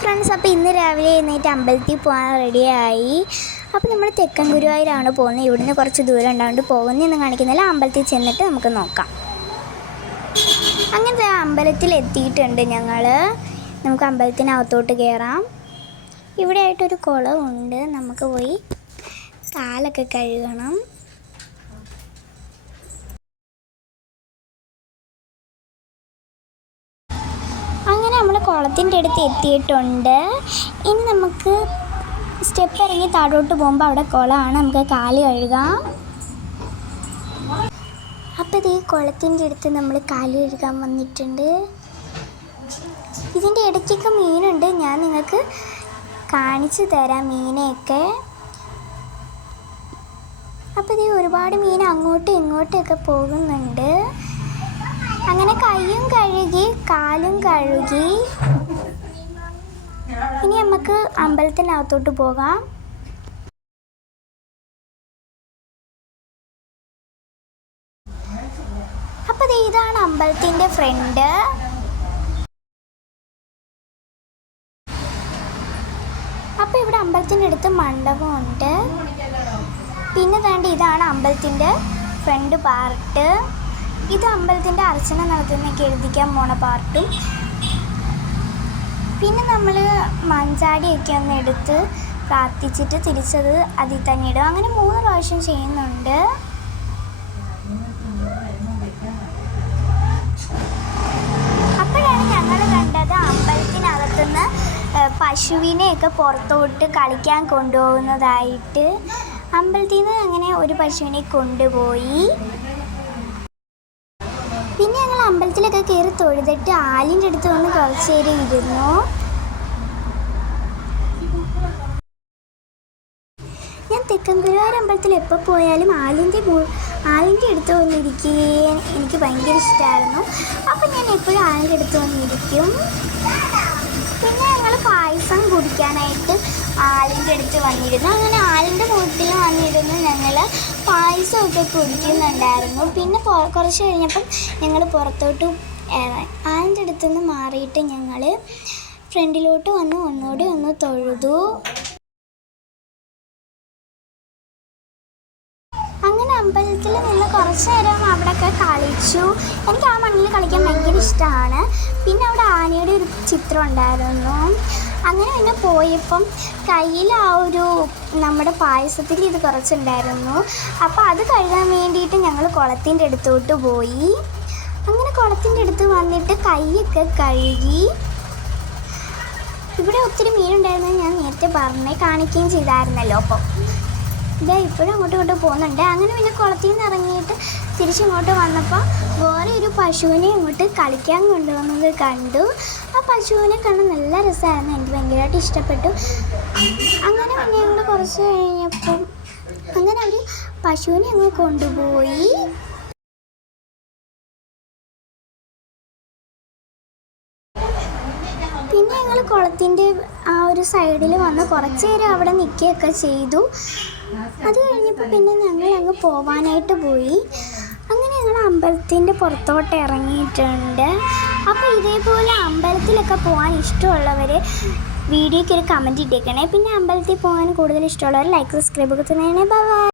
Friends, അപ്പോൾ ഇന്ന് രാവിലെ എഴുന്നേറ്റ് അമ്പലത്തിൽ പോകാൻ റെഡിയായി. അപ്പോൾ നമ്മൾ തെക്കൻ ഗുരുവായൂരാണ് പോകുന്നത്. ഇവിടുന്ന് കുറച്ച് ദൂരം ഉണ്ടാകൊണ്ട് പോകുന്നതൊന്നും കാണിക്കുന്നില്ല. അമ്പലത്തിൽ ചെന്നിട്ട് നമുക്ക് നോക്കാം. അങ്ങനത്തെ അമ്പലത്തിൽ എത്തിയിട്ടുണ്ട് ഞങ്ങൾ. നമുക്ക് അമ്പലത്തിനകത്തോട്ട് കയറാം. ഇവിടെ ആയിട്ടൊരു കുളമുണ്ട്. നമുക്ക് പോയി കാലൊക്കെ കഴുകണം. നമ്മൾ കുളത്തിൻ്റെ അടുത്ത് എത്തിയിട്ടുണ്ട്. ഇനി നമുക്ക് സ്റ്റെപ്പ് ഇറങ്ങി താഴോട്ട് പോകുമ്പോൾ അവിടെ കുളമാണ്. നമുക്ക് കാല് കഴുകാം. അപ്പോൾ ഈ കുളത്തിൻ്റെ അടുത്ത് നമ്മൾ കാല് കഴുകാൻ വന്നിട്ടുണ്ട്. ഇതിൻ്റെ ഇടയ്ക്കൊക്കെ മീനുണ്ട്. ഞാൻ നിങ്ങൾക്ക് കാണിച്ചു തരാം മീനെയൊക്കെ. അപ്പോൾ ഒരുപാട് മീൻ അങ്ങോട്ടും ഇങ്ങോട്ടൊക്കെ പോകുന്നുണ്ട്. അങ്ങനെ കൈയും കഴുകി കാലും കഴുകി ഇനി നമുക്ക് അമ്പലത്തിനകത്തോട്ട് പോകാം. അപ്പോൾ ഇതാണ് അമ്പലത്തിൻ്റെ ഫ്രണ്ട്. അപ്പോൾ ഇവിടെ അമ്പലത്തിൻ്റെ അടുത്ത് മണ്ഡപമുണ്ട്. പിന്നെ ഇതാണ് അമ്പലത്തിൻ്റെ ഫ്രണ്ട് പാർട്ട്. ഇത് അമ്പലത്തിൻ്റെ അർച്ചന നടത്തുന്നതൊക്കെ എഴുതിക്കാൻ പോണ പാർട്ടും. പിന്നെ നമ്മൾ മഞ്ചാടിയൊക്കെ ഒന്ന് എടുത്ത് പ്രാർത്ഥിച്ചിട്ട് തിരിച്ചത് അതിൽ തന്നെ ഇടും. അങ്ങനെ 3 പ്രാവശ്യം ചെയ്യുന്നുണ്ട്. അപ്പോഴാണ് ഞങ്ങൾ കണ്ടത് അമ്പലത്തിനകത്തുനിന്ന് പശുവിനെയൊക്കെ പുറത്തോട്ട് കളിക്കാൻ കൊണ്ടുപോകുന്നതായിട്ട്. അമ്പലത്തിൽ നിന്ന് അങ്ങനെ ഒരു പശുവിനെ കൊണ്ടുപോയി. പിന്നെ ഞങ്ങൾ അമ്പലത്തിലൊക്കെ കയറി തൊഴുതിട്ട് ആലിൻ്റെ അടുത്ത് വന്ന് കുറച്ച് നേരം ഇരുന്നു. ഞാൻ തെക്കൻ ഗുരുവായൂർ അമ്പലത്തിൽ എപ്പോൾ പോയാലും ആലിൻ്റെ അടുത്ത് വന്നിരിക്കുകയും എനിക്ക് ഭയങ്കര ഇഷ്ടമായിരുന്നു. അപ്പം ഞാൻ എപ്പോഴും ആലിൻ്റെ അടുത്ത് വന്നിരിക്കും. പിന്നെ ഞങ്ങൾ പായസം കുടിക്കാനായിട്ട് ആലിൻ്റെ അടുത്ത് വന്നിരുന്നു. അങ്ങനെ ആലിൻ്റെ മൂട്ടിൽ വന്നിരുന്ന് ഞങ്ങൾ പായസമൊക്കെ കുടിക്കുന്നുണ്ടായിരുന്നു. പിന്നെ കുറച്ച് കഴിഞ്ഞപ്പം ഞങ്ങൾ പുറത്തോട്ട് ആലിൻ്റെ അടുത്തുനിന്ന് മാറിയിട്ട് ഞങ്ങൾ ഫ്രണ്ടിലോട്ട് വന്ന് ഒന്നുകൂടി ഒന്ന് തൊഴുതു. അങ്ങനെ അമ്പലത്തിൽ നിന്ന് കുറച്ച് നേരം അവിടെയൊക്കെ കളിച്ചു. എനിക്ക് ആ മണ്ണിൽ കളിക്കാൻ ഭയങ്കര ഇഷ്ടമാണ്. പിന്നെ അവിടെ ആനയുടെ ഒരു ചിത്രം ഉണ്ടായിരുന്നു. അങ്ങനെ പിന്നെ പോയപ്പം കയ്യിൽ നമ്മുടെ പായസത്തിൽ ഇത് കുറച്ചുണ്ടായിരുന്നു. അപ്പോൾ അത് കഴുകാൻ വേണ്ടിയിട്ട് ഞങ്ങൾ കുളത്തിൻ്റെ അടുത്തോട്ട് പോയി. അങ്ങനെ കുളത്തിൻ്റെ അടുത്ത് വന്നിട്ട് കൈയൊക്കെ കഴുകി. ഇവിടെ ഒത്തിരി മീനുണ്ടായിരുന്നു. ഞാൻ നേരത്തെ കാണിക്കുകയും ചെയ്തായിരുന്നല്ലോ. അപ്പോൾ ഇപ്പോഴും അങ്ങോട്ടും പോകുന്നുണ്ട്. അങ്ങനെ പിന്നെ കുളത്തിൽ നിന്ന് ഇറങ്ങിയിട്ട് തിരിച്ചിങ്ങോട്ട് വന്നപ്പോൾ വേറെ ഒരു പശുവിനെ ഇങ്ങോട്ട് കളിക്കാൻ കൊണ്ടുവന്നത് കണ്ടു. ആ പശുവിനെ കണ്ട് നല്ല രസമായിരുന്നു. എനിക്ക് ഭയങ്കരമായിട്ട് ഇഷ്ടപ്പെട്ടു. അങ്ങനെ പിന്നെ ഞങ്ങൾ കുറച്ച് കഴിഞ്ഞപ്പം അങ്ങനെ അവർ പശുവിനെ അങ്ങ് കൊണ്ടുപോയി. പിന്നെ ഞങ്ങൾ കുളത്തിൻ്റെ ആ ഒരു സൈഡിൽ വന്ന് കുറച്ച് നേരം അവിടെ നിൽക്കുകയൊക്കെ ചെയ്തു. അത് കഴിഞ്ഞപ്പോൾ പിന്നെ ഞങ്ങൾ അങ്ങ് പോവാനായിട്ട് പോയി. അങ്ങനെ ഞങ്ങൾ അമ്പലത്തിൻ്റെ പുറത്തോട്ട് ഇറങ്ങിയിട്ടുണ്ട്. അപ്പോൾ ഇതേപോലെ അമ്പലത്തിലൊക്കെ പോകാൻ ഇഷ്ടമുള്ളവർ വീഡിയോയ്ക്ക് ഒരു കമൻറ്റ് ഇട്ടേക്കണേ. പിന്നെ അമ്പലത്തിൽ പോകാൻ കൂടുതൽ ഇഷ്ടമുള്ളവർ ലൈക്ക് സബ്സ്ക്രൈബ് ഒക്കെ തന്നെ. ബൈ.